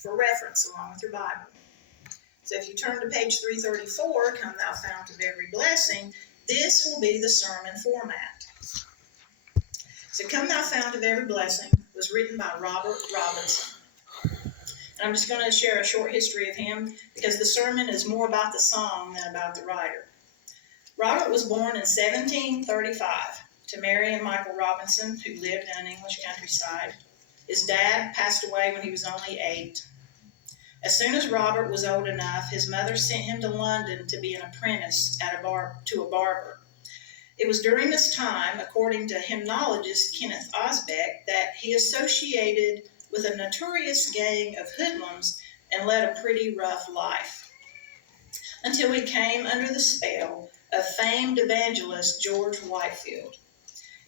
for reference along with your Bible. So if you turn to page 334, Come Thou Fount of Every Blessing, this will be the sermon format. So Come Thou Fount of Every Blessing was written by Robert Robinson. And I'm just going to share a short history of him because the sermon is more about the song than about the writer. Robert was born in 1735 to Mary and Michael Robinson, who lived in an English countryside. His dad passed away when he was only 8. As soon as Robert was old enough, his mother sent him to London to be an apprentice to a barber. It was during this time, according to hymnologist Kenneth Osbeck, that he associated with a notorious gang of hoodlums and led a pretty rough life, until he came under the spell of famed evangelist George Whitefield.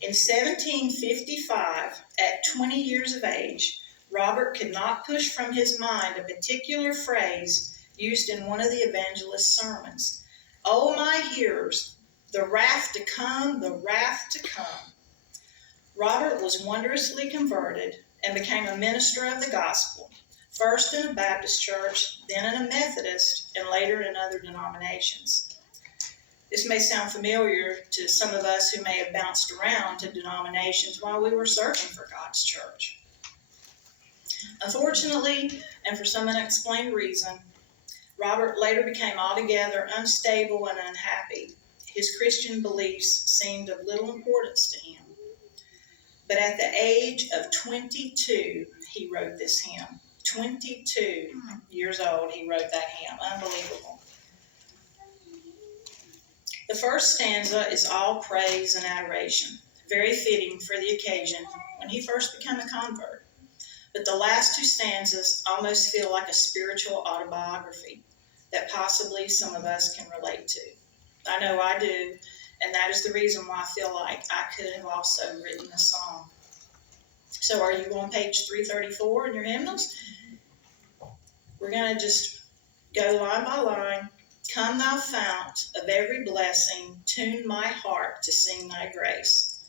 In 1755, at 20 years of age, Robert could not push from his mind a particular phrase used in one of the evangelist's sermons. "Oh, my hearers, the wrath to come, the wrath to come." Robert was wondrously converted and became a minister of the gospel, first in a Baptist church, then in a Methodist, and later in other denominations. This may sound familiar to some of us who may have bounced around to denominations while we were searching for God's church. Unfortunately, and for some unexplained reason, Robert later became altogether unstable and unhappy. His Christian beliefs seemed of little importance to him. But at the age of 22, he wrote this hymn. 22 years old, he wrote that hymn. Unbelievable. The first stanza is all praise and adoration, very fitting for the occasion when he first became a convert. But the last 2 stanzas almost feel like a spiritual autobiography that possibly some of us can relate to. I know I do, and that is the reason why I feel like I could have also written the song. So are you on page 334 in your hymnals? We're going to just go line by line. Come thou fount of every blessing, tune my heart to sing thy grace.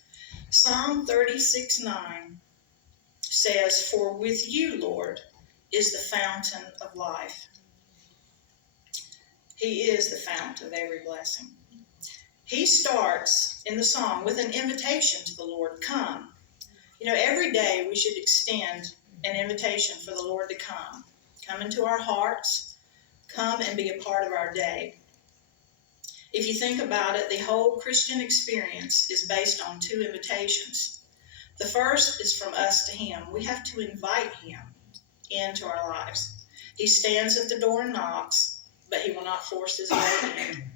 Psalm 36:9 says, "For with you, Lord, is the fountain of life." He is the fount of every blessing. He starts in the song with an invitation to the Lord, come. You know, every day we should extend an invitation for the Lord to come. Come into our hearts. Come and be a part of our day. If you think about it, the whole Christian experience is based on 2 invitations. The first is from us to him. We have to invite him into our lives. He stands at the door and knocks, but he will not force his way in.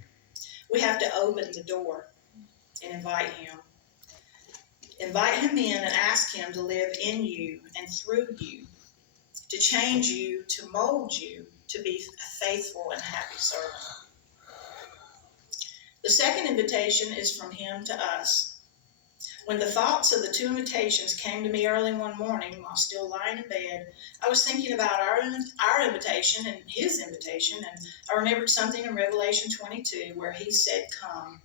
We have to open the door and invite him. Invite him in and ask him to live in you and through you, to change you, to mold you, to be a faithful and happy servant. The second invitation is from him to us. When the thoughts of the 2 invitations came to me early one morning while still lying in bed, I was thinking about our invitation and his invitation, and I remembered something in Revelation 22 where he said, come.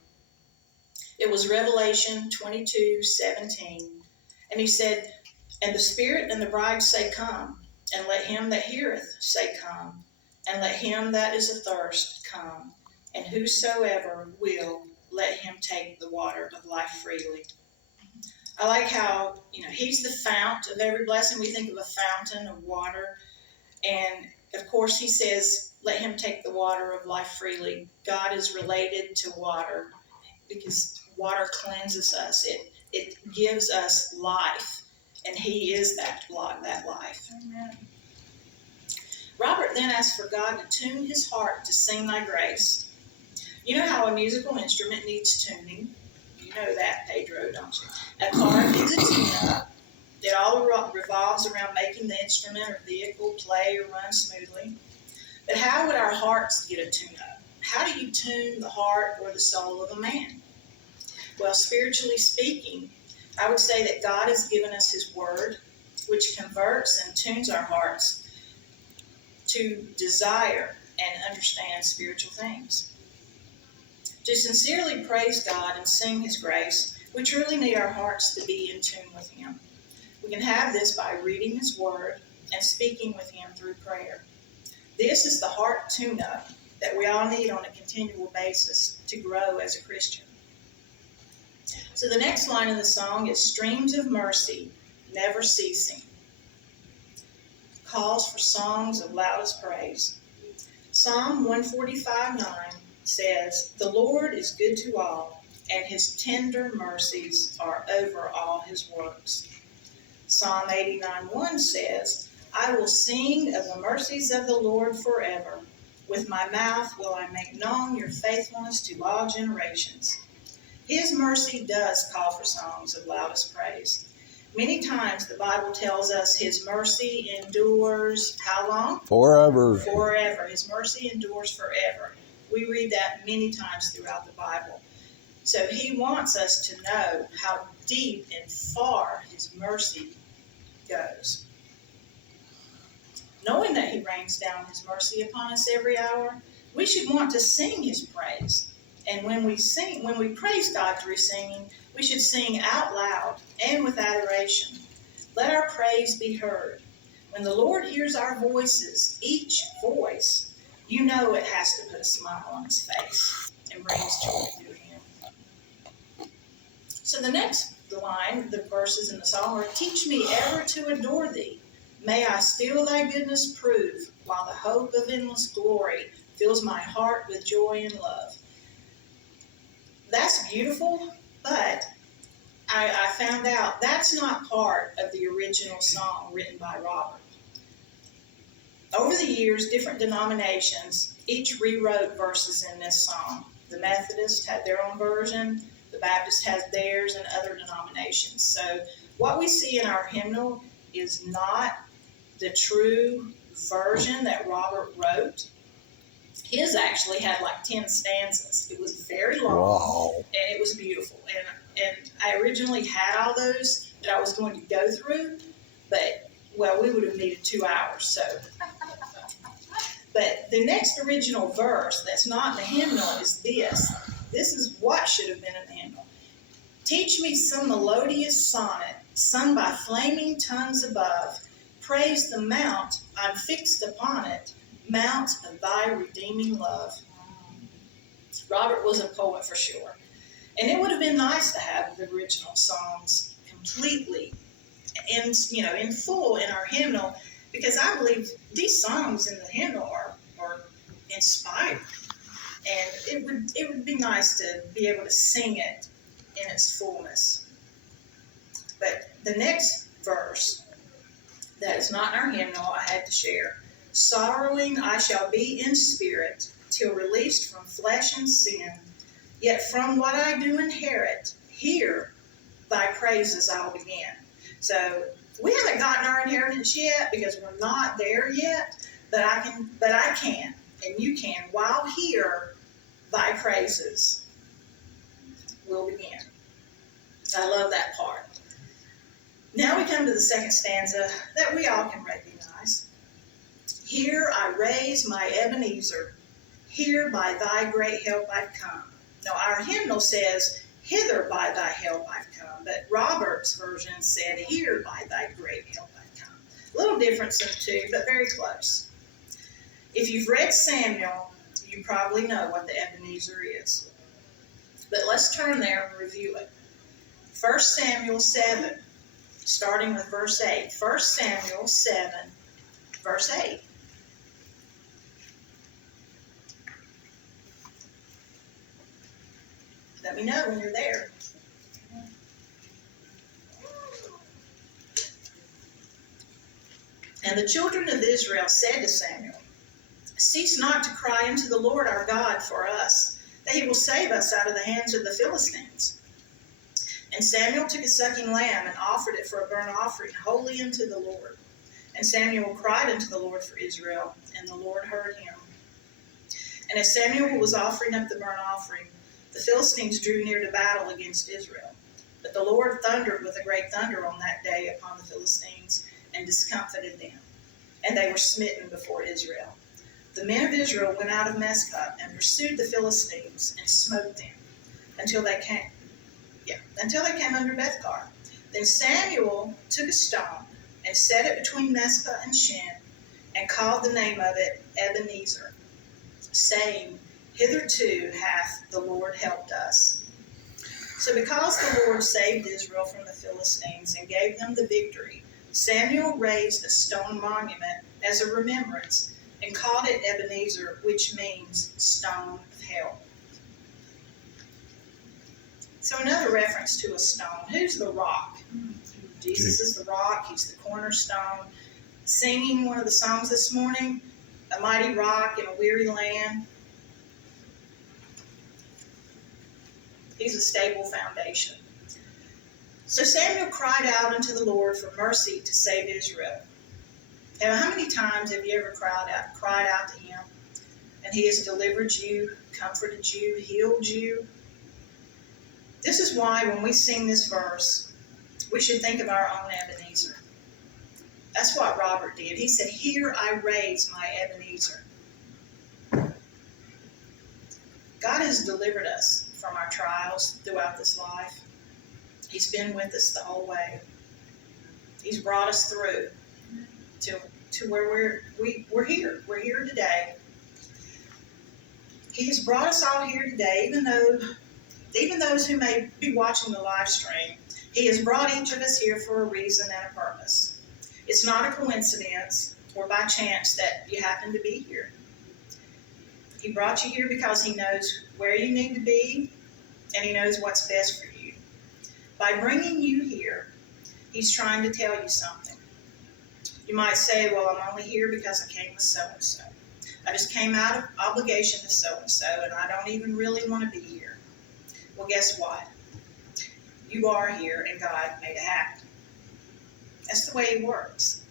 It was Revelation 22:17, and he said, "And the Spirit and the bride say, come, and let him that heareth say, come, and let him that is athirst come, and whosoever will, let him take the water of life freely." I like how, he's the fount of every blessing. We think of a fountain of water. And, of course, he says, let him take the water of life freely. God is related to water because water cleanses us. It gives us life. And he is that life. Amen. Robert then asked for God to tune his heart to sing thy grace. You know how a musical instrument needs tuning? You know that, Pedro, don't you? A car needs a tune-up. It all revolves around making the instrument or vehicle play or run smoothly. But how would our hearts get a tune-up? How do you tune the heart or the soul of a man? Well, spiritually speaking, I would say that God has given us his word, which converts and tunes our hearts to desire and understand spiritual things. To sincerely praise God and sing his grace, we truly need our hearts to be in tune with him. We can have this by reading his word, and speaking with him through prayer. This is the heart tune-up that we all need on a continual basis to grow as a Christian. So the next line of the song is streams of mercy, never ceasing. Calls for songs of loudest praise. Psalm 145:9 says, "The Lord is good to all, and his tender mercies are over all his works." Psalm 89:1 says, "I will sing of the mercies of the Lord forever. With my mouth will I make known your faithfulness to all generations." His mercy does call for songs of loudest praise. Many times the Bible tells us his mercy endures how long? Forever. Forever. His mercy endures forever. We read that many times throughout the Bible. So he wants us to know how deep and far his mercy goes. Knowing that he rains down his mercy upon us every hour, we should want to sing his praise. And when we praise God through singing, we should sing out loud and with adoration. Let our praise be heard. When the Lord hears our voices, each voice, you know it has to put a smile on his face and brings joy to him. So the next line, the verses in the psalm are, "Teach me ever to adore thee. May I still thy goodness prove, while the hope of endless glory fills my heart with joy and love." That's beautiful, but I found out that's not part of the original song written by Robert. Over the years, different denominations each rewrote verses in this song. The Methodists had their own version, the Baptist has theirs, and other denominations. So what we see in our hymnal is not the true version that Robert wrote. His actually had like 10 stanzas. It was very long, Wow. and it was beautiful. And I originally had all those that I was going to go through, but, well, we would have needed 2 hours, so. But the next original verse that's not in the hymnal is this. This is what should have been in the hymnal. "Teach me some melodious sonnet, sung by flaming tongues above. Praise the mount, I'm fixed upon it, mount of thy redeeming love." Robert was a poet for sure. And it would have been nice to have the original songs completely in full in our hymnal, because I believe these songs in the hymnal are inspired. And it would be nice to be able to sing it in its fullness. But the next verse that is not in our hymnal, I had to share. "Sorrowing I shall be in spirit, till released from flesh and sin. Yet from what I do inherit, here thy praises I'll begin." So we haven't gotten our inheritance yet because we're not there yet, but I can, and you can, while here thy praises will begin. I love that part. Now we come to the second stanza that we all can recognize. "Here I raise my Ebenezer, here by thy great help I've come." Now our hymnal says, "Hither by thy help I've come," but Robert's version said, "Here by thy great help I've come." A little difference in the two, but very close. If you've read Samuel, you probably know what the Ebenezer is. But let's turn there and review it. 1 Samuel 7, starting with verse 8. 1 Samuel 7, verse 8. Let me know when you're there. "And the children of Israel said to Samuel, Cease not to cry unto the Lord our God for us, that he will save us out of the hands of the Philistines. And Samuel took a sucking lamb and offered it for a burnt offering, wholly unto the Lord. And Samuel cried unto the Lord for Israel, and the Lord heard him. And as Samuel was offering up the burnt offering, the Philistines drew near to battle against Israel. But the Lord thundered with a great thunder on that day upon the Philistines, and discomfited them. And they were smitten before Israel. The men of Israel went out of Mescot and pursued the Philistines and smote them until they came under Bethkar. Then Samuel took a stone and set it between Mizpah and Shen, and called the name of it Ebenezer, saying, Hitherto hath the Lord helped us. So because the Lord saved Israel from the Philistines and gave them the victory, Samuel raised a stone monument as a remembrance and called it Ebenezer, which means stone of help. So another reference to a stone. Who's the rock? Jesus is the rock. He's the cornerstone. Singing one of the songs this morning, a mighty rock in a weary land. He's a stable foundation. So Samuel cried out unto the Lord for mercy to save Israel. Now, how many times have you ever cried out to him, and he has delivered you, comforted you, healed you? This is why when we sing this verse, we should think of our own Ebenezer. That's what Robert did. He said, Here I raise my Ebenezer. God has delivered us from our trials throughout this life. He's been with us the whole way. He's brought us through to where we're here. We're here today. He has brought us all here today, even those who may be watching the live stream. He has brought each of us here for a reason and a purpose. It's not a coincidence or by chance that you happen to be here. He brought you here because he knows where you need to be, and he knows what's best for you. By bringing you here, he's trying to tell you something. You might say, well, I'm only here because I came with so-and-so. I just came out of obligation to so-and-so, and I don't even really want to be here. Well, guess what? You are here, and God made it happen. That's the way he works.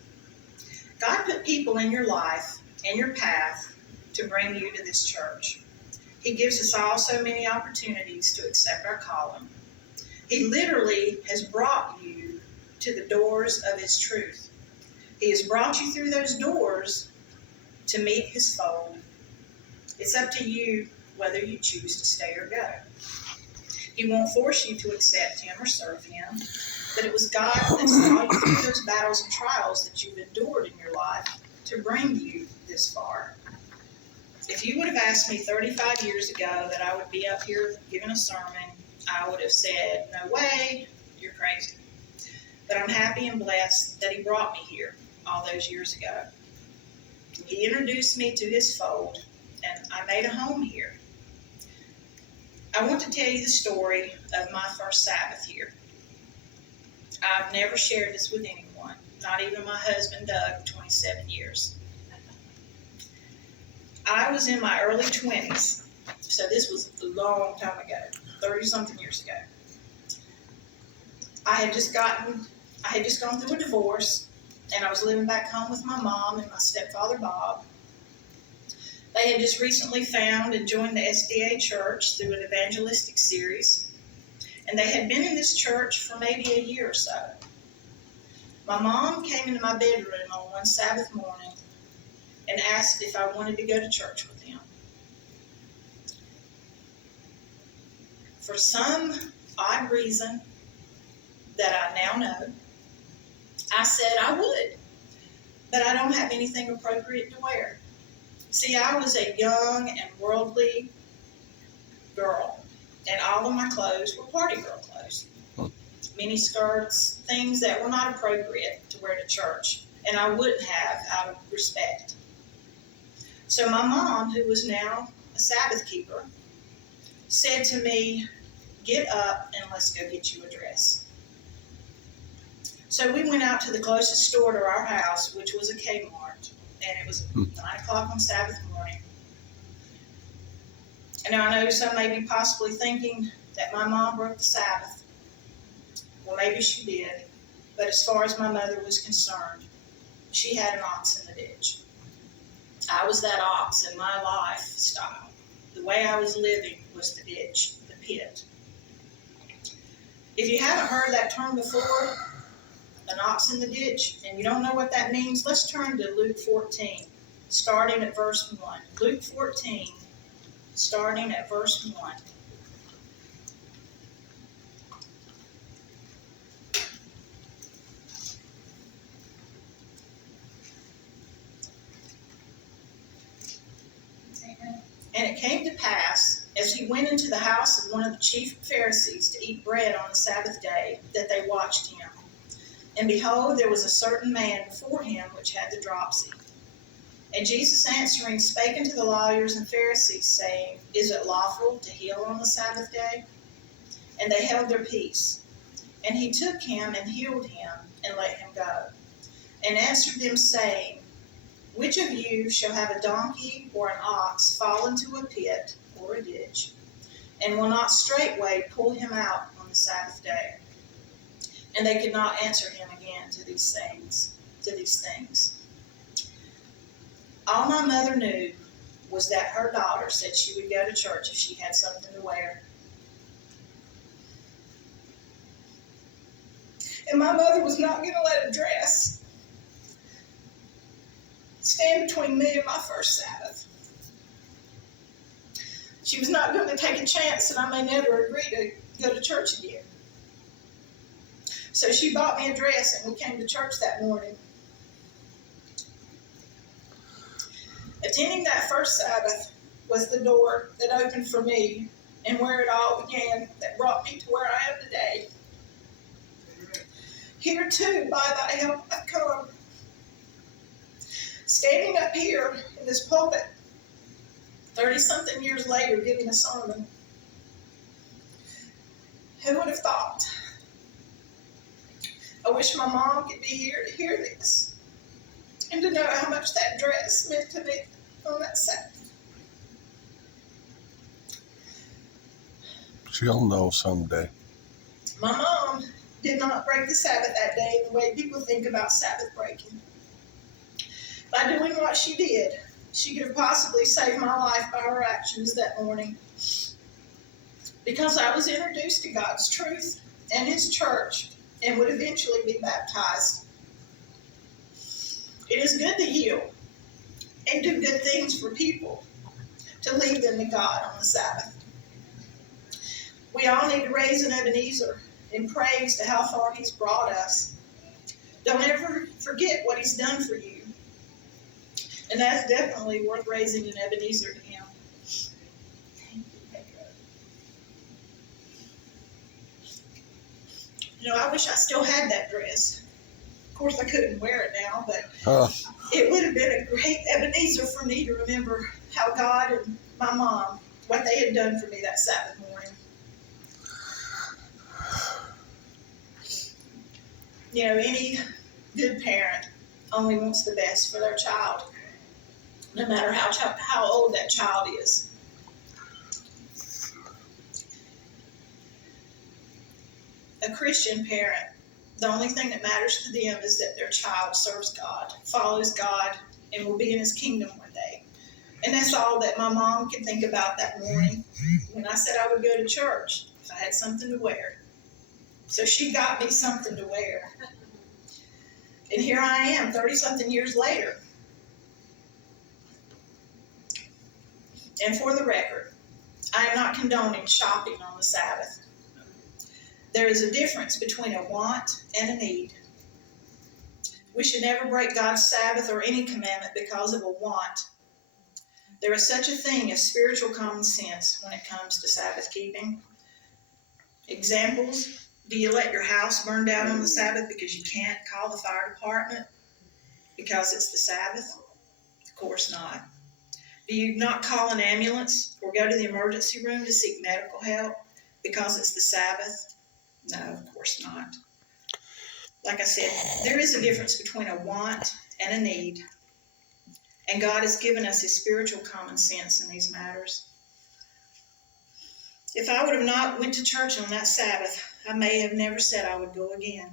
God put people in your life, in your path, to bring you to this church. He gives us all so many opportunities to accept our calling. He literally has brought you to the doors of his truth. He has brought you through those doors to meet his fold. It's up to you whether you choose to stay or go. He won't force you to accept him or serve him, but it was God that saw you through those battles and trials that you've endured in your life to bring you this far. If you would have asked me 35 years ago that I would be up here giving a sermon, I would have said, no way, you're crazy. But I'm happy and blessed that he brought me here all those years ago. He introduced me to his fold, and I made a home here. I want to tell you the story of my first Sabbath here. I've never shared this with anyone, not even my husband, Doug, of 27 years. I was in my early 20s, so this was a long time ago, 30-something years ago. I had just gone through a divorce, and I was living back home with my mom and my stepfather, Bob. They had just recently found and joined the SDA church through an evangelistic series, and they had been in this church for maybe a year or so. My mom came into my bedroom on one Sabbath morning and asked if I wanted to go to church with them. For some odd reason that I now know, I said I would, but I don't have anything appropriate to wear. See, I was a young and worldly girl, and all of my clothes were party girl clothes. Mini skirts, things that were not appropriate to wear to church, and I wouldn't have out of respect. So my mom, who was now a Sabbath keeper, said to me, get up and let's go get you a dress. So we went out to the closest store to our house, which was a Kmart, and it was 9 o'clock on Sabbath morning. And now I know some may be possibly thinking that my mom broke the Sabbath. Well, maybe she did, but as far as my mother was concerned, she had an ox in the ditch. I was that ox in my lifestyle. The way I was living was the ditch, the pit. If you haven't heard that term before, an ox in the ditch, and you don't know what that means, let's turn to Luke 14, starting at verse 1. Luke 14, starting at verse 1. it came to pass, as he went into the house of one of the chief Pharisees to eat bread on the Sabbath day, that they watched him. And behold, there was a certain man before him which had the dropsy. And Jesus answering spake unto the lawyers and Pharisees, saying, Is it lawful to heal on the Sabbath day? And they held their peace. And he took him and healed him, and let him go. And answered them, saying, Which of you shall have a donkey or an ox fall into a pit or a ditch, and will not straightway pull him out on the Sabbath day? And they could not answer him again to these things. All my mother knew was that her daughter said she would go to church if she had something to wear. And my mother was not going to let a dress stand between me and my first Sabbath. She was not going to take a chance that I may never agree to go to church again. So she bought me a dress, and we came to church that morning. Attending that first Sabbath was the door that opened for me and where it all began, that brought me to where I am today. Here too, by thy help I come. Standing up here in this pulpit, 30-something years later, giving a sermon. Who would have thought? I wish my mom could be here to hear this and to know how much that dress meant to me on that Sabbath. She'll know someday. My mom did not break the Sabbath that day in the way people think about Sabbath breaking. By doing what she did, she could have possibly saved my life by her actions that morning. Because I was introduced to God's truth and His church and would eventually be baptized. It is good to heal and do good things for people, to lead them to God on the Sabbath. We all need to raise an Ebenezer in praise to how far He's brought us. Don't ever forget what He's done for you. And that's definitely worth raising an Ebenezer to Him. You know, I wish I still had that dress. Of course, I couldn't wear it now, but it would have been a great Ebenezer for me to remember how God and my mom, what they had done for me that Sabbath morning. You know, any good parent only wants the best for their child, no matter how old that child is. A Christian parent, the only thing that matters to them is that their child serves God, follows God, and will be in His kingdom one day. And that's all that my mom could think about that morning when I said I would go to church if I had something to wear. So she got me something to wear. And here I am, 30-something years later. And for the record, I am not condoning shopping on the Sabbath. There is a difference between a want and a need. We should never break God's Sabbath or any commandment because of a want. There is such a thing as spiritual common sense when it comes to Sabbath keeping. Examples: do you let your house burn down on the Sabbath because you can't call the fire department because it's the Sabbath? Of course not. Do you not call an ambulance or go to the emergency room to seek medical help because it's the Sabbath? No, of course not. Like I said, there is a difference between a want and a need. And God has given us His spiritual common sense in these matters. If I would have not went to church on that Sabbath, I may have never said I would go again.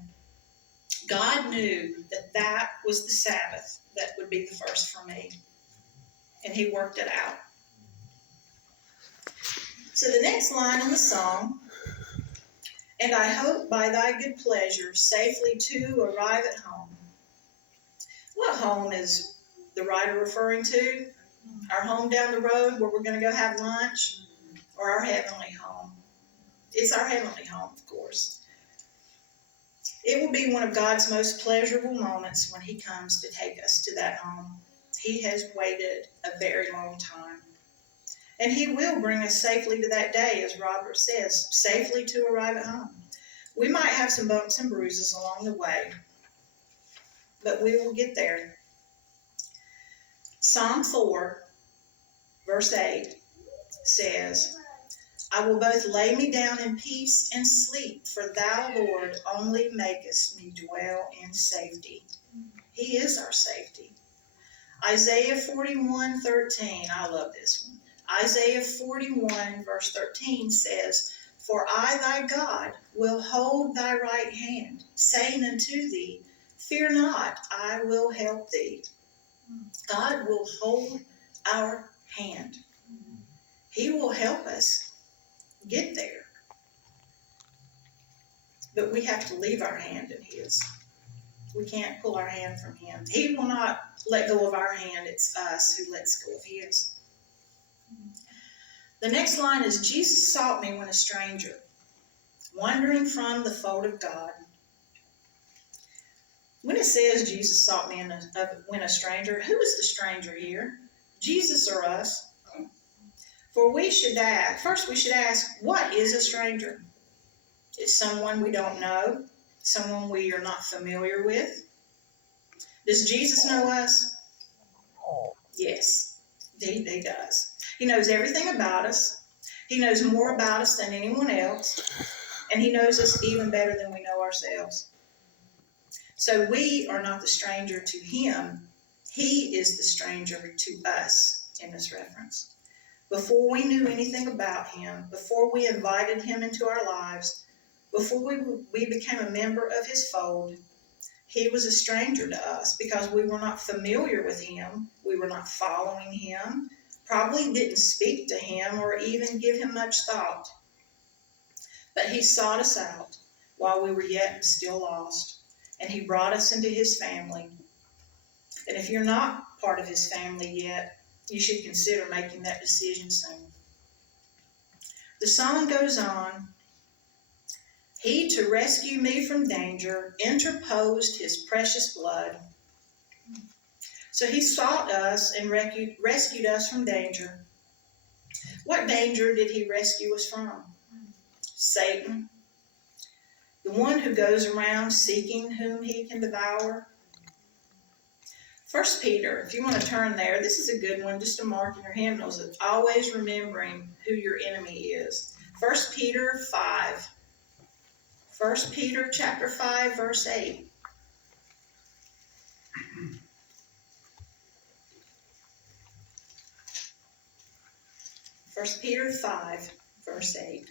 God knew that that was the Sabbath that would be the first for me. And He worked it out. So the next line in the song, and I hope by thy good pleasure safely to arrive at home. What home is the writer referring to? Our home down the road where we're going to go have lunch, or our heavenly home? It's our heavenly home, of course. It will be one of God's most pleasurable moments when He comes to take us to that home. He has waited a very long time. And he will bring us safely to that day, as Robert says, safely to arrive at home. We might have some bumps and bruises along the way, but we will get there. Psalm 4, verse 8 says, I will both lay me down in peace and sleep, for thou, Lord, only makest me dwell in safety. He is our safety. Isaiah 41:13, I love this one. Isaiah 41, verse 13 says, For I, thy God, will hold thy right hand, saying unto thee, Fear not, I will help thee. God will hold our hand. He will help us get there. But we have to leave our hand in his. We can't pull our hand from him. He will not let go of our hand. It's us who lets go of his. The next line is, Jesus sought me when a stranger, wandering from the fold of God. When it says Jesus sought me when a stranger, who is the stranger here? Jesus or us? For we should ask, first we should ask, what is a stranger? It's someone we don't know, someone we are not familiar with. Does Jesus know us? Yes, he does. He knows everything about us. He knows more about us than anyone else. And he knows us even better than we know ourselves. So we are not the stranger to him. He is the stranger to us in this reference. Before we knew anything about him, before we invited him into our lives, before we became a member of his fold, he was a stranger to us because we were not familiar with him. We were not following him, probably didn't speak to him or even give him much thought. But he sought us out while we were yet still lost, and he brought us into his family. And if you're not part of his family yet, you should consider making that decision soon. The song goes on. He, to rescue me from danger, interposed his precious blood. So he sought us and rescued us from danger. What danger did he rescue us from? Satan, the one who goes around seeking whom he can devour. 1 Peter, if you want to turn there, this is a good one just to mark in your hymnals, of always remembering who your enemy is. 1 Peter 5. 1 Peter chapter 5, verse 8. First Peter 5, verse 8.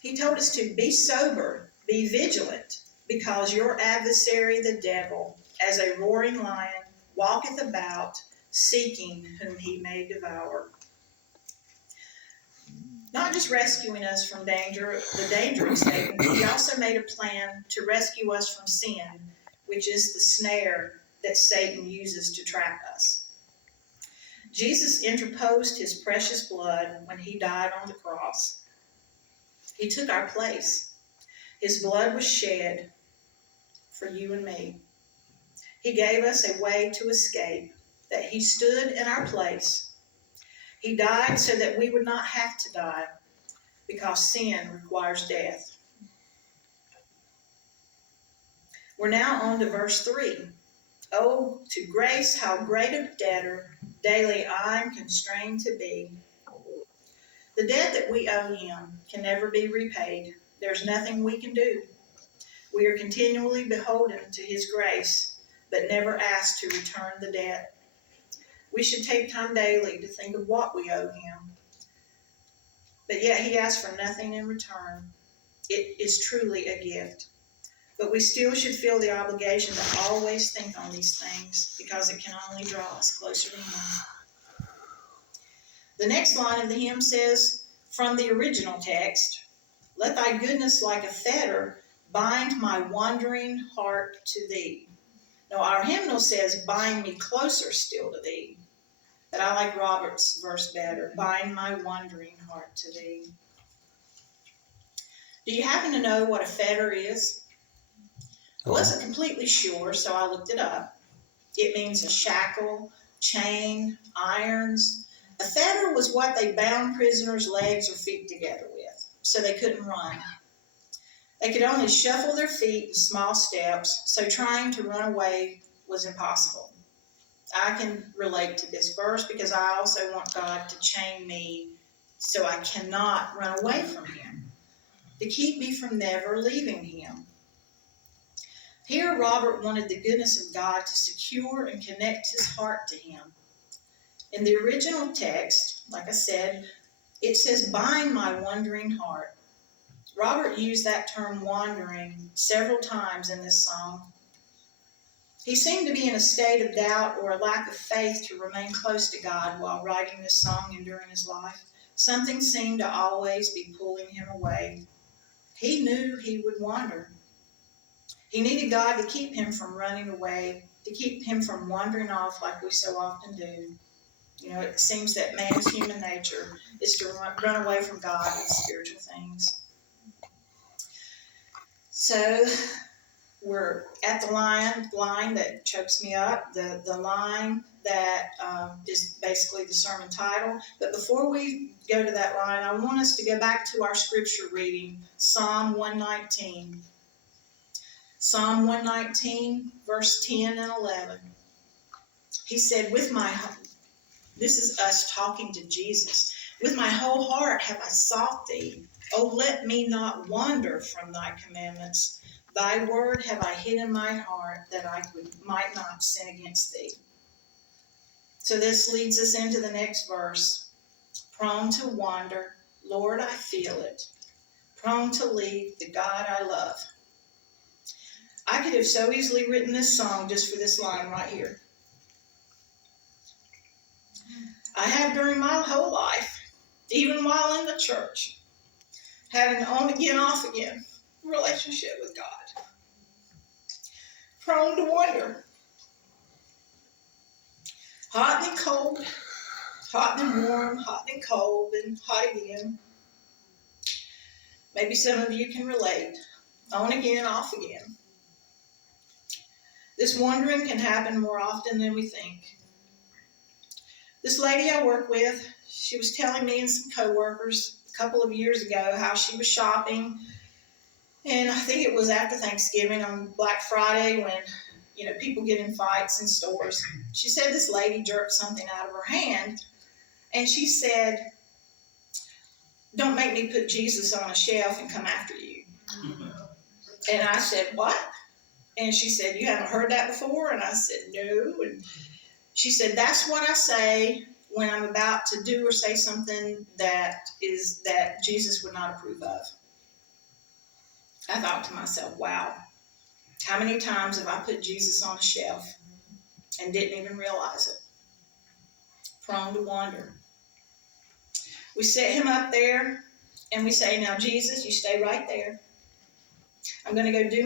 He told us to be sober, be vigilant, because your adversary the devil, as a roaring lion, walketh about, seeking whom he may devour. Not just rescuing us from danger, the danger of Satan, but he also made a plan to rescue us from sin, which is the snare that Satan uses to trap us. Jesus interposed his precious blood when he died on the cross. He took our place. His blood was shed for you and me. He gave us a way to escape, that he stood in our place. He died so that we would not have to die, because sin requires death. We're now on to verse 3. Oh, to grace, how great a debtor daily I'm constrained to be. The debt that we owe him can never be repaid. There's nothing we can do. We are continually beholden to his grace, but never asked to return the debt. We should take time daily to think of what we owe him. But yet he asks for nothing in return. It is truly a gift. But we still should feel the obligation to always think on these things, because it can only draw us closer to him. The next line of the hymn says, from the original text, let thy goodness like a fetter bind my wandering heart to thee. Now our hymnal says, bind me closer still to thee. But I like Robert's verse better, bind my wandering heart to thee. Do you happen to know what a fetter is? I wasn't completely sure, so I looked it up. It means a shackle, chain, irons, A fetter was what they bound prisoners' legs or feet together with, so they couldn't run. They could only shuffle their feet in small steps, so trying to run away was impossible. I can relate to this verse because I also want God to chain me so I cannot run away from Him, to keep me from never leaving Him. Here, Robert wanted the goodness of God to secure and connect his heart to Him. In the original text, like I said, it says, "Bind my wandering heart." Robert used that term wandering several times in this song. He seemed to be in a state of doubt or a lack of faith to remain close to God while writing this song and during his life. Something seemed to always be pulling him away. He knew he would wander. He needed God to keep him from running away, to keep him from wandering off like we so often do. You know, it seems that man's human nature is to run away from God and spiritual things. So we're at the line that chokes me up, the line that is basically the sermon title. But before we go to that line, I want us to go back to our scripture reading, Psalm 119. Psalm 119, verse 10 and 11. He said, this is us talking to Jesus. "With my whole heart have I sought thee. O let me not wander from thy commandments. Thy word have I hid in my heart, that I might not sin against thee." So this leads us into the next verse. Prone to wander, Lord, I feel it. Prone to leave the God I love. I could have so easily written this song just for this line right here. I have during my whole life, even while in the church, had an on-again, off-again relationship with God. Prone to wander. Hot and cold, hot and warm, hot and cold, and hot again. Maybe some of you can relate. On again, off again. This wandering can happen more often than we think. This lady I work with, she was telling me and some coworkers a couple of years ago how she was shopping, and I think it was after Thanksgiving on Black Friday when, you know, people get in fights in stores. She said this lady jerked something out of her hand, and she said, "Don't make me put Jesus on a shelf and come after you." And I said, "What?" And she said, "You haven't heard that before?" And I said, "No." And she said, "That's what I say when I'm about to do or say something that Jesus would not approve of." I thought to myself, wow, how many times have I put Jesus on a shelf and didn't even realize it? Prone to wander. We set him up there and we say, "Now, Jesus, you stay right there. I'm going to go do